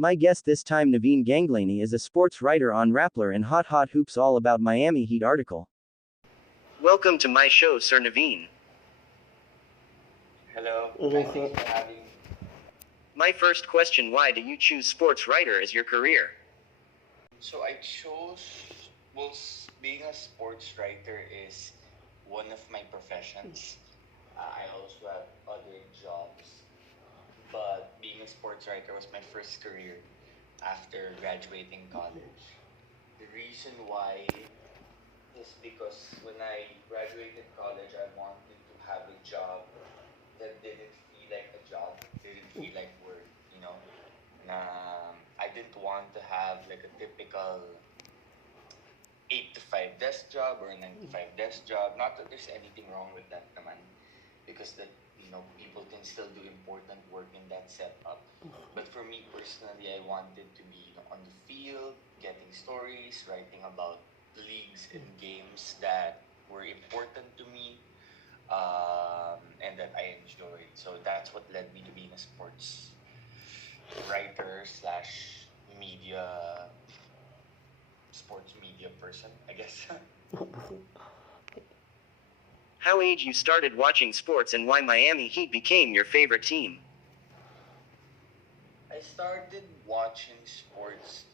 My guest this time, Naveen Ganglani, is a sports writer on Rappler and Hot Hoops, all about Miami Heat article. Welcome to my show, Sir Naveen. Hello, Hello, thanks sir. for having me. My first question: why do you choose sports writer as your career? So I chose, being a sports writer is one of my professions. I also have other jobs, but being a sports writer was my first career after graduating college. The reason why is because when I graduated college, I wanted to have a job that didn't feel like a job, didn't feel like work, you know. I didn't want to have like a typical 8 to 5 desk job or a 9 to 5 desk job. Not that there's anything wrong with that, naman, because that people can still do important work in that setup. But for me personally, I wanted to be on the field, getting stories, writing about leagues and games that were important to me, and that I enjoyed. So that's what led me to being a sports writer slash media sports media person, I guess. How age you started watching sports and why Miami Heat became your favorite team? I started watching sports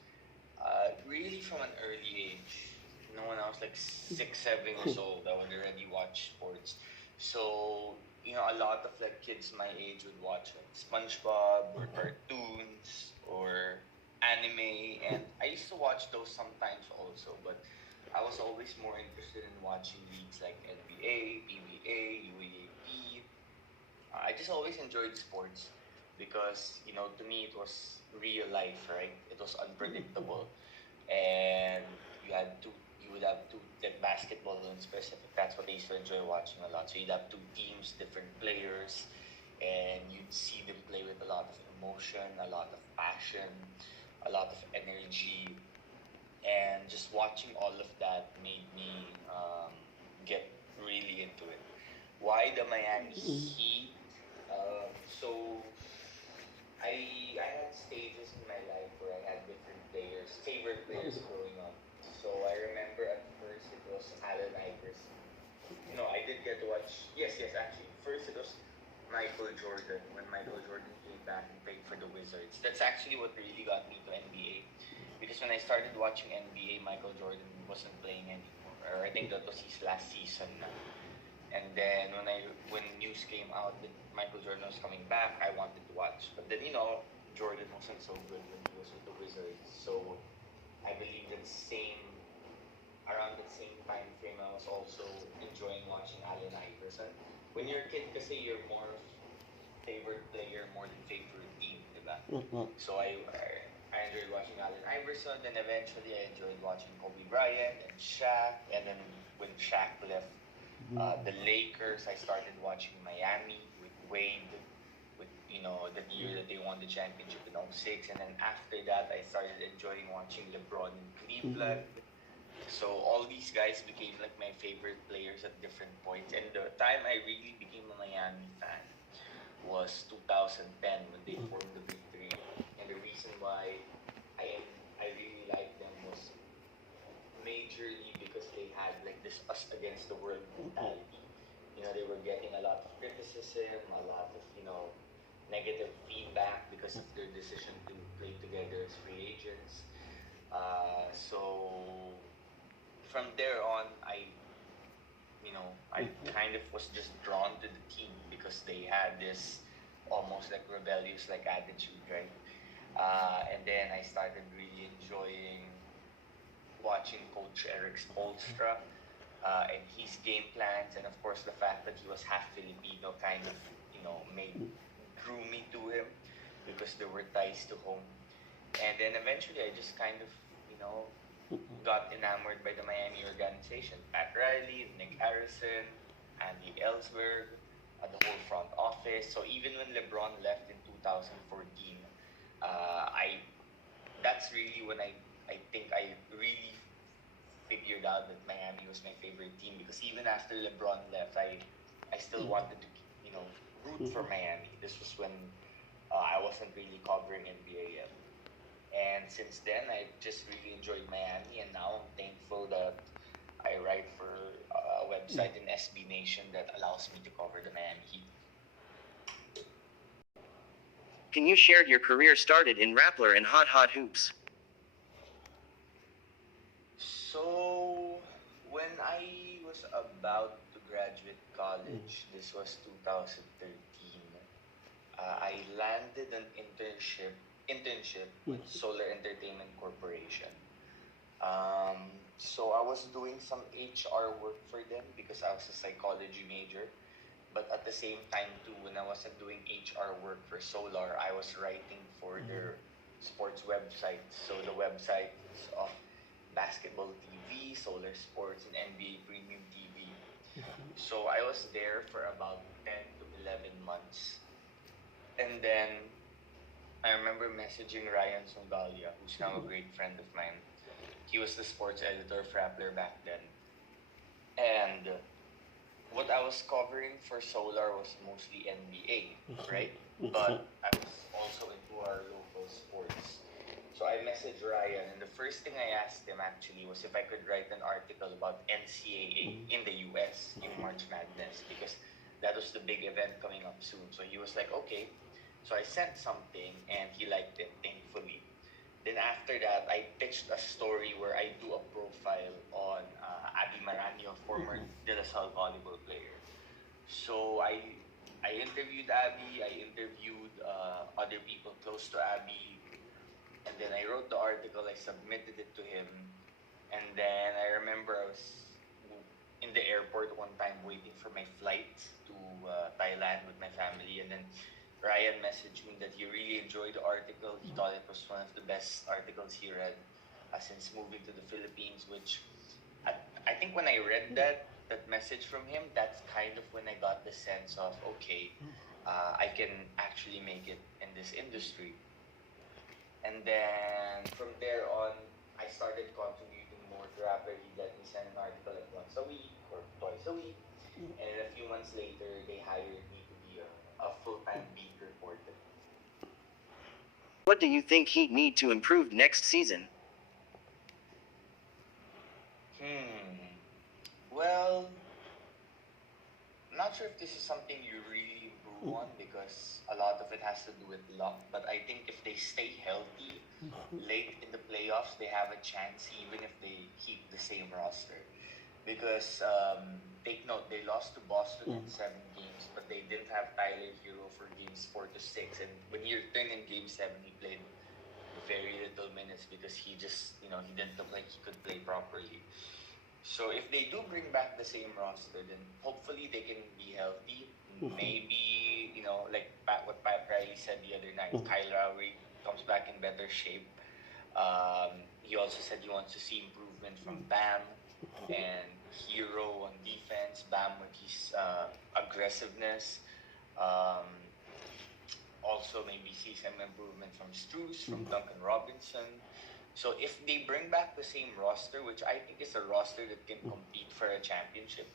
really from an early age. When I was like 6, 7 years old, I would already watch sports. So, a lot of like kids my age would watch like SpongeBob or cartoons or anime, and I used to watch those sometimes also, but I was always more interested in watching leagues like NBA, PBA, UAAP. I just always enjoyed sports because, to me it was real life, right? It was unpredictable, and you would have two, like basketball in specific. That's what I used to enjoy watching a lot. So you'd have two teams, different players, and you'd see them play with a lot of emotion, a lot of passion, a lot of energy, and just watching all of that made me get really into it. Why the Miami Heat? So I had stages in my life where I had different players, favorite players growing up. So I remember at first it was Allen Iverson. I did get to watch. Yes, yes. Actually, first it was Michael Jordan when Michael Jordan came back and played for the Wizards. That's actually what really got me to NBA. Because when I started watching NBA, Michael Jordan wasn't playing anymore, or I think that was his last season na. And then when news came out that Michael Jordan was coming back, I wanted to watch. But then Jordan wasn't so good when he was with the Wizards. So I believe that same around the same time frame, I was also enjoying watching Allen Iverson. When you're a kid, kasi you're more of favorite player more than favorite team, diba? So I enjoyed watching Allen Iverson. Then eventually I enjoyed watching Kobe Bryant and Shaq. And then when Shaq left the Lakers, I started watching Miami with Wade, with the year that they won the championship in '06. And then after that, I started enjoying watching LeBron in Cleveland. So all these guys became like my favorite players at different points. And the time I really became a Miami fan was 2010 when they formed the Big Three. And the reason why I really liked them was majorly because they had like this us against the world mentality. They were getting a lot of criticism, a lot of negative feedback because of their decision to play together as free agents. So from there on, I kind of was just drawn to the team because they had this almost like rebellious like attitude, right? And then I started really enjoying watching Coach Eric Spoelstra and his game plans, and of course the fact that he was half Filipino kind of made drew me to him because there were ties to home. And then eventually I just kind of got enamored by the Miami organization. Pat Riley, Nick Harrison, Andy Ellsberg, the whole front office. So even when LeBron left in 2014, I that's really when I think I really figured out that Miami was my favorite team, because even after LeBron left, I still wanted to root for Miami. This was when I wasn't really covering NBA yet. And since then, I've just really enjoyed Miami, and now I'm thankful that I write for a website in SB Nation that allows me to cover the Miami Heat. Can you share your career started in Rappler and Hot Hot Hoops? So, when I was about to graduate college, this was 2013, I landed an internship with Solar Entertainment Corporation. So I was doing some HR work for them because I was a psychology major. But at the same time too, when I wasn't doing HR work for Solar, I was writing for their sports website. So the websites of basketball TV, Solar Sports, and NBA Premium TV. So I was there for about 10 to 11 months. And then I remember messaging Ryan Songalia, who's now a great friend of mine. He was the sports editor of Rappler back then. And what I was covering for Solar was mostly NBA, right? But I was also into our local sports. So I messaged Ryan, and the first thing I asked him actually was if I could write an article about NCAA in the US in March Madness, because that was the big event coming up soon. So he was like, okay. So I sent something, and he liked it, thankfully. Then after that, I pitched a story where I do a profile on Abby Maranio, former De La Salle volleyball player. So I interviewed Abby, I interviewed other people close to Abby, and then I wrote the article, I submitted it to him, and then I remember I was in the airport one time waiting for my flight to Thailand with my family, and then Ryan messaged me that he really enjoyed the article. He thought it was one of the best articles he read since moving to the Philippines, which I think when I read that message from him, that's kind of when I got the sense of, okay, I can actually make it in this industry. And then from there on, I started contributing more to Rappler. He let me send an article like once a week or twice a week. And then a few months later, they hired me to be a full-time beat reporter. What do you think Heat need to improve next season? Well, not sure if this is something you really improve on because a lot of it has to do with luck. But I think if they stay healthy late in the playoffs, they have a chance even if they keep the same roster. Because take note, they lost to Boston in 7 games, but they didn't have Tyler Hero for games 4 to 6. And when he returned in game 7, he played very little minutes because he just, he didn't look like he could play properly. So if they do bring back the same roster, then hopefully they can be healthy. Maybe, like what Pat Riley said the other night, Kyle Lowry comes back in better shape. He also said he wants to see improvement from Bam and Hero on defense, Bam with his aggressiveness. Also maybe see some improvement from Strus, from Duncan Robinson. So if they bring back the same roster, which I think is a roster that can compete for a championship,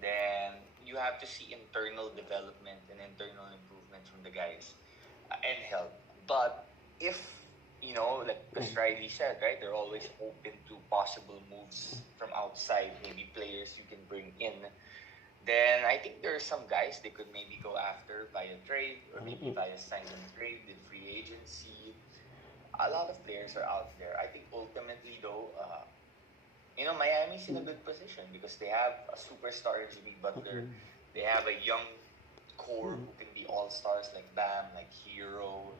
then you have to see internal development and internal improvement from the guys and help. But if, like as Riley said, right, they're always open to possible moves from outside, maybe players you can bring in, then I think there are some guys they could maybe go after via trade or maybe via sign and trade in free agency. A lot of players are out there. I think ultimately though, Miami's in a good position because they have a superstar in Jimmy Butler. They have a young core who can be all-stars like Bam, like Hero.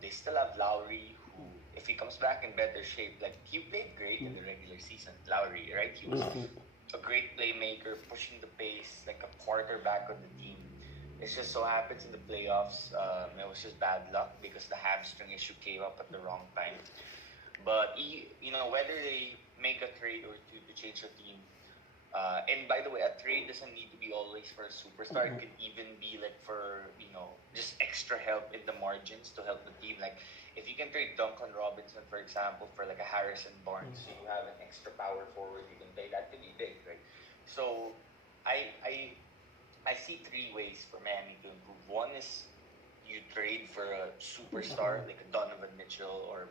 They still have Lowry, who, if he comes back in better shape, like he played great in the regular season. Lowry, right? He was a great playmaker, pushing the pace, like a quarterback on the team. It just so happens in the playoffs, it was just bad luck because the hamstring issue came up at the wrong time. But whether they make a trade or two to change the team, and by the way, a trade doesn't need to be always for a superstar. It could even be like for just extra help in the margins to help the team. Like if you can trade Duncan Robinson, for example, for like a Harrison Barnes, so you have an extra power forward you can play. That could be big, right? So I see three ways for Miami to improve. One is you trade for a superstar like a Donovan Mitchell, or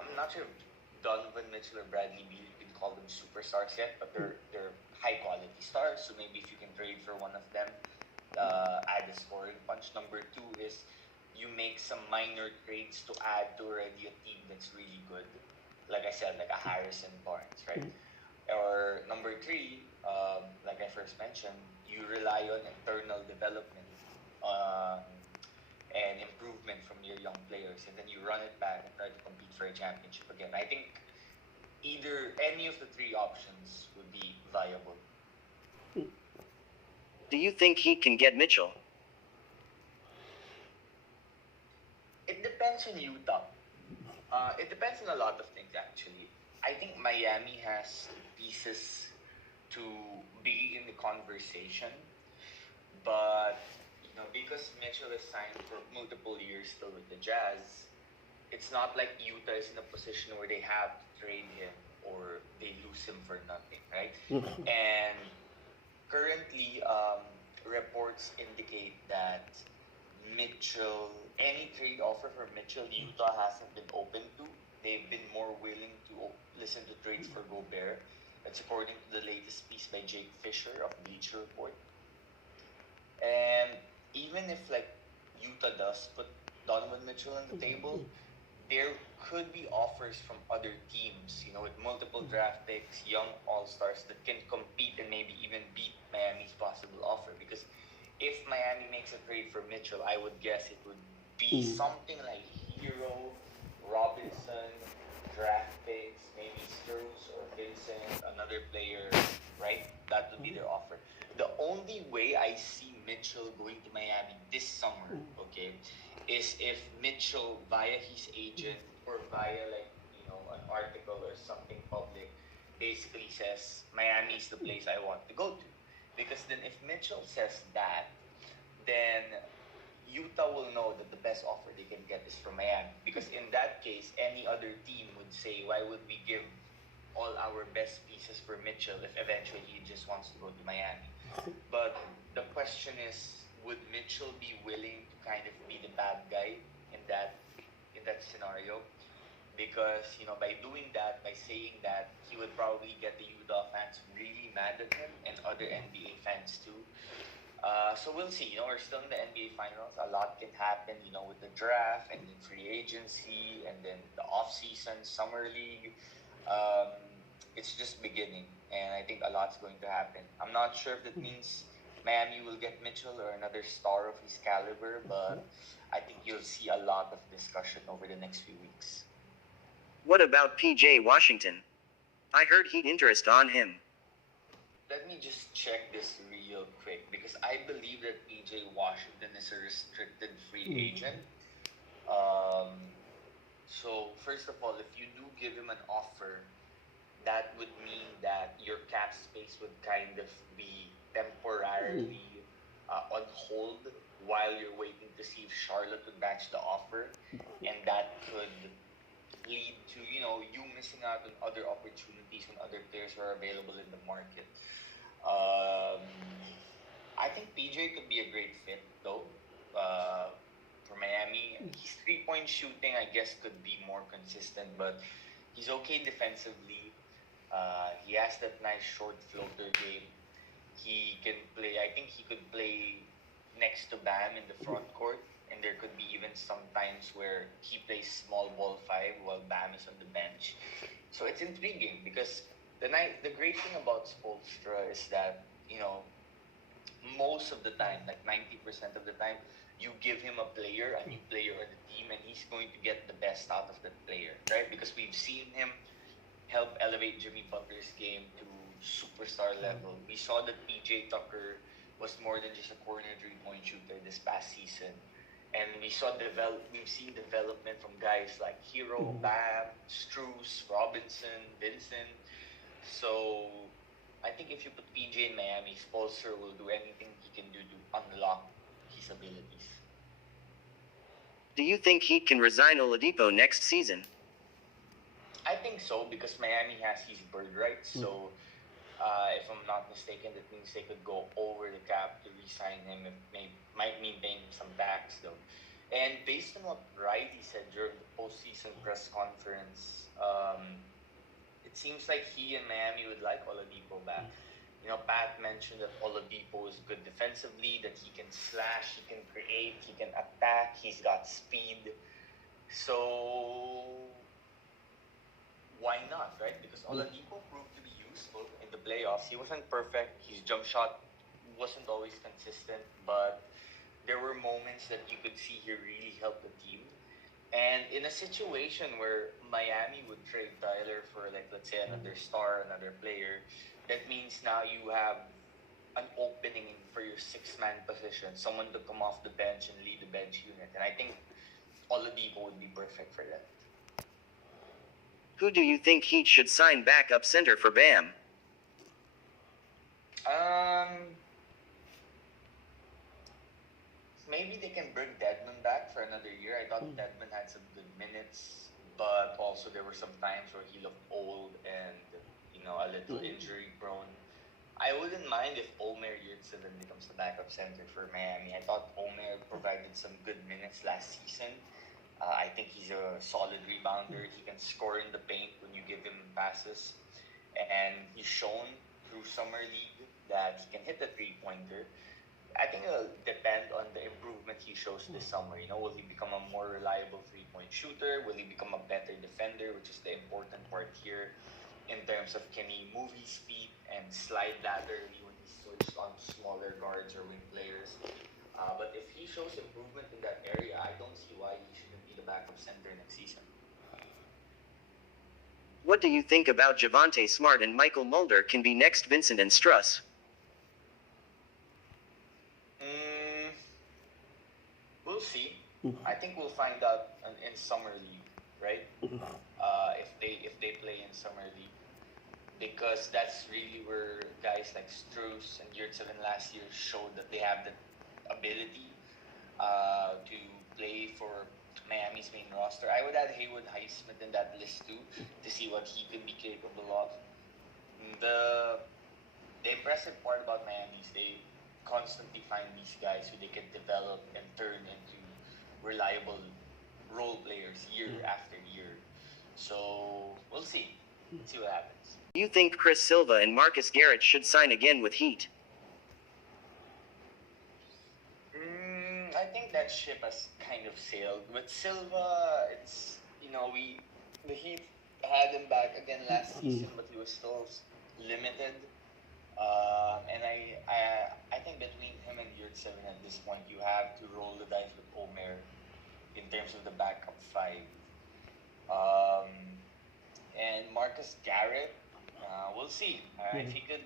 I'm not sure if Donovan Mitchell or Bradley Beal, you can call them superstars yet, but they're high quality stars. So maybe if you can trade for one of them, add a scoring punch. Number two is you make some minor trades to add to already a team that's really good. Like I said, like a Harrison Barnes, right? Or number three, like I first mentioned, you rely on internal development um, and improvement from your young players, and then you run it back and try to compete for a championship again. I think either any of the three options would be viable. Do you think Heat can get Mychal? It depends on Utah. It depends on a lot of things, actually. I think Miami has pieces to be in the conversation, but because Mitchell is signed for multiple years still with the Jazz, it's not like Utah is in a position where they have to trade him or they lose him for nothing, right? And currently, reports indicate that Mitchell, any trade offer for Mitchell, Utah hasn't been open to. They've been more willing to listen to trades for Gobert. That's according to the latest piece by Jake Fisher of Bleacher Report. And even if like Utah does put Donovan Mitchell on the table, there could be offers from other teams, with multiple draft picks, young all-stars that can compete and maybe even beat Miami's possible offer. Because if Miami makes a trade for Mitchell, I would guess it would be something like Hero, Robinson, draft picks, maybe Strus or Vincent, another player, right? That would be their offer. The only way I see Mitchell going to Miami this summer, okay, is if Mitchell, via his agent or via an article or something public, basically says Miami is the place I want to go to. Because then if Mitchell says that, then Utah will know that the best offer they can get is from Miami. Because in that case, any other team would say, why would we give all our best pieces for Mitchell if eventually he just wants to go to Miami? But the question is, would Mitchell be willing to kind of be the bad guy in that scenario? Because by doing that, by saying that, he would probably get the Utah fans really mad at him and other NBA fans too. So we'll see. We're still in the NBA Finals. A lot can happen, with the draft and then free agency and then the off-season, summer league. It's just beginning, and I think a lot's going to happen. I'm not sure if that means Miami will get Mitchell or another star of his caliber, but I think you'll see a lot of discussion over the next few weeks. What about PJ Washington? I heard Heat interest on him. Let me just check this real quick, because I believe that PJ Washington is a restricted free agent. So first of all, if you do give him an offer, that would mean that your cap space would kind of be temporarily on hold while you're waiting to see if Charlotte would match the offer, and that could lead to you missing out on other opportunities when other players are available in the market. I think PJ could be a great fit though for Miami. His 3-point shooting, I guess, could be more consistent, but he's okay defensively. He has that nice short floater game. He can play. I think he could play next to Bam in the front court, and there could be even some times where he plays small ball 5 while Bam is on the bench. So it's intriguing because the great thing about Spoelstra is that most of the time, like 90% of the time, you give him a player, a new player on the team, and he's going to get the best out of that player, right? Because we've seen him help elevate Jimmy Butler's game to superstar level. We saw that PJ Tucker was more than just a corner 3-point shooter this past season. And we've seen development from guys like Hero, Bam, Strus, Robinson, Vincent. So I think if you put PJ in Miami, Spoelstra will do anything he can do to unlock his abilities. Do you think Heat can resign Oladipo next season? I think so, because Miami has his bird rights. So If I'm not mistaken, that means they could go over the cap to re-sign him. It might mean paying some tax though. And based on what Riley said during the postseason press conference, it seems like he and Miami would like Oladipo back. Pat mentioned that Oladipo is good defensively, that he can slash, he can create, he can attack, he's got speed. So why not, right? Because Oladipo proved to be useful in the playoffs. He wasn't perfect. His jump shot wasn't always consistent, but there were moments that you could see he really helped the team. And in a situation where Miami would trade Tyler for, like, let's say another star, another player, that means now you have an opening for your six-man position, someone to come off the bench and lead the bench unit. And I think Oladipo would be perfect for that. Who do you think Heat should sign backup center for Bam? Maybe they can bring Dedmon back for another year. I thought Dedmon had some good minutes, but also there were some times where he looked old and a little injury prone. I wouldn't mind if Omer Yurtseven becomes the backup center for Miami. I thought Omer provided some good minutes last season. I think he's a solid rebounder. He can score in the paint when you give him passes. And he's shown through Summer League that he can hit the three-pointer. I think it'll depend on the improvement he shows this summer. Will he become a more reliable three-point shooter? Will he become a better defender, which is the important part here in terms of can he move his feet and slide laterally when he's switched on smaller guards or wing players? But if he shows improvement in that area, I don't see why he shouldn't be the backup center next season. What do you think about Javonte Smart and Mychal Mulder can be next Vincent and Strus? We'll see. I think we'll find out in Summer League, right? If they play in Summer League, because that's really where guys like Strus and Yurtseven last year showed that they have the ability to play for Miami's main roster. I would add Haywood Highsmith in that list too to see what he could be capable of. The impressive part about Miami is they constantly find these guys who they can develop and turn into reliable role players year after year. So we'll see. See what happens. Do you think Chris Silva and Marcus Garrett should sign again with Heat? I think that ship has kind of sailed. With Silva, it's the Heat had him back again last season, but he was still limited. And I think between him and Yurtseven at this point, you have to roll the dice with Omer in terms of the backup five. And Marcus Garrett, we'll see. If he could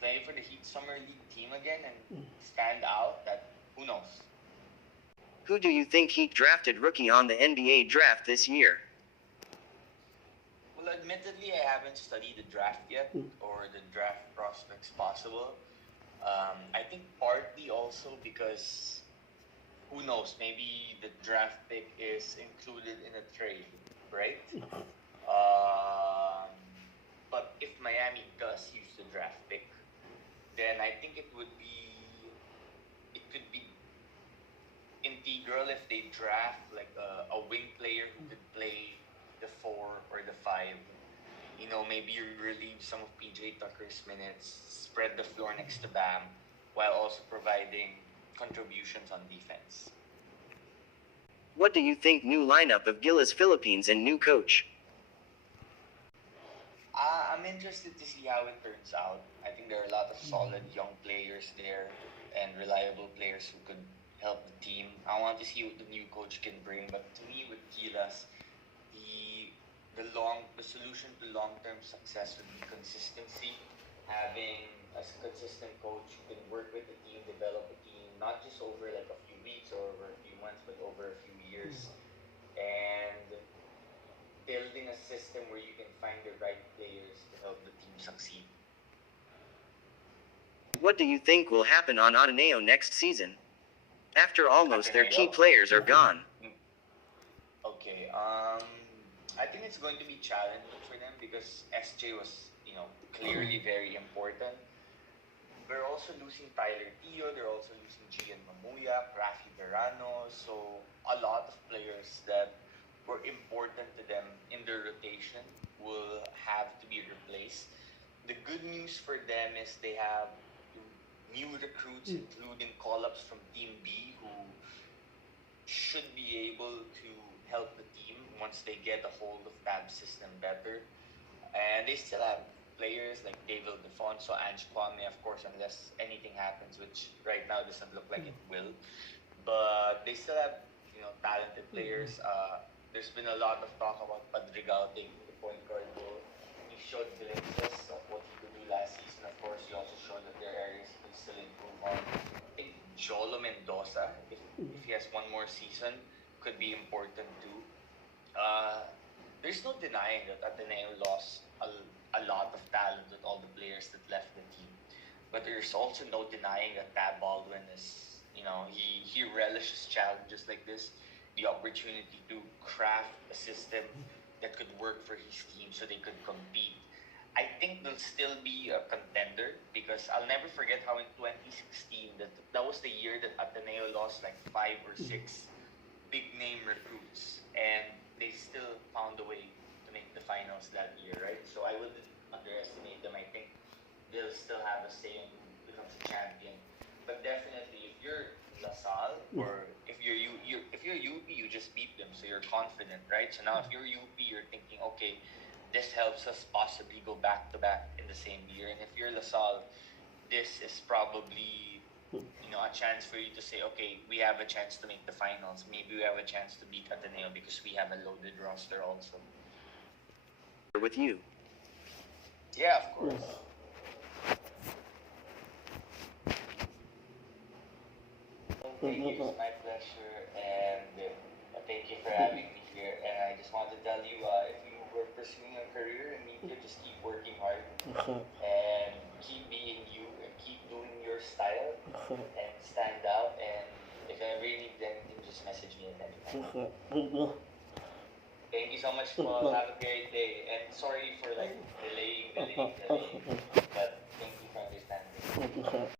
play for the Heat Summer League team again and stand out, that who knows? Who do you think Heat drafted rookie on the NBA draft this year? Well, admittedly, I haven't studied the draft yet, or the draft prospects possible. I think partly also because, who knows, maybe the draft pick is included in a trade, right? But if Miami does use the draft pick, then I think it could be integral if they draft like a wing player who could play the 4 or the 5. Maybe you relieve some of PJ Tucker's minutes, spread the floor next to Bam, while also providing contributions on defense. What do you think new lineup of Gilas Philippines and new coach? I'm interested to see how it turns out. I think there are a lot of solid young players there and reliable players who could help the team. I want to see what the new coach can bring, but to me, with Gilas, the solution to long-term success would be consistency. Having a consistent coach who can work with the team, develop a team, not just over like a few weeks or over a few months, but over a few years. And building a system where you can find the right players to help the team succeed. What do you think will happen on Ateneo next season? After almost their key players are gone. Okay, I think it's going to be challenging for them because SJ was, clearly very important. We're also losing Tyler Tio. They're also losing Gian Mamuya, Rafi Verano. So a lot of players that were important to them in their rotation will have to be replaced. The good news for them is they have new recruits, including call-ups from Team B, who should be able to help the team once they get a hold of that system better. And they still have players like David Defonso, Ange Kwame, of course, unless anything happens, which right now doesn't look like it will. But they still have, talented players. There's been a lot of talk about Padrigal taking the point guard role. He showed glimpses of what he could do last season. Of course, he also showed that there are areas he can still improve on. I think Jolo Mendoza, if he has one more season, could be important too. There's no denying that Ateneo lost a lot of talent with all the players that left the team. But there's also no denying that Tab Baldwin is, he relishes challenges like this, the opportunity to craft a system that could work for his team so they could compete. I think they'll still be a contender because I'll never forget how in 2016, that was the year that Ateneo lost like 5 or 6 big name recruits, and they still found a way to make the finals that year, right? So I wouldn't underestimate them. I think they'll still have a say in who becomes a champion. But definitely, if you're LaSalle or if you're UP, you just beat them, so you're confident, right? So now if you're UP, you're thinking, okay, this helps us possibly go back to back in the same year. And if you're LaSalle, this is probably a chance for you to say, okay, we have a chance to make the finals. Maybe we have a chance to beat Ateneo because we have a loaded roster also. With you. Yeah, of course. Thank you. It's my pleasure, and thank you for having me here. And I just want to tell you, if you were pursuing a career in media, just keep working hard and keep being you and keep doing your style and stand out. And if ever you need anything, just message me at any time. Thank you so much, Paul. Have a great day. And sorry for delaying. But thank you for understanding.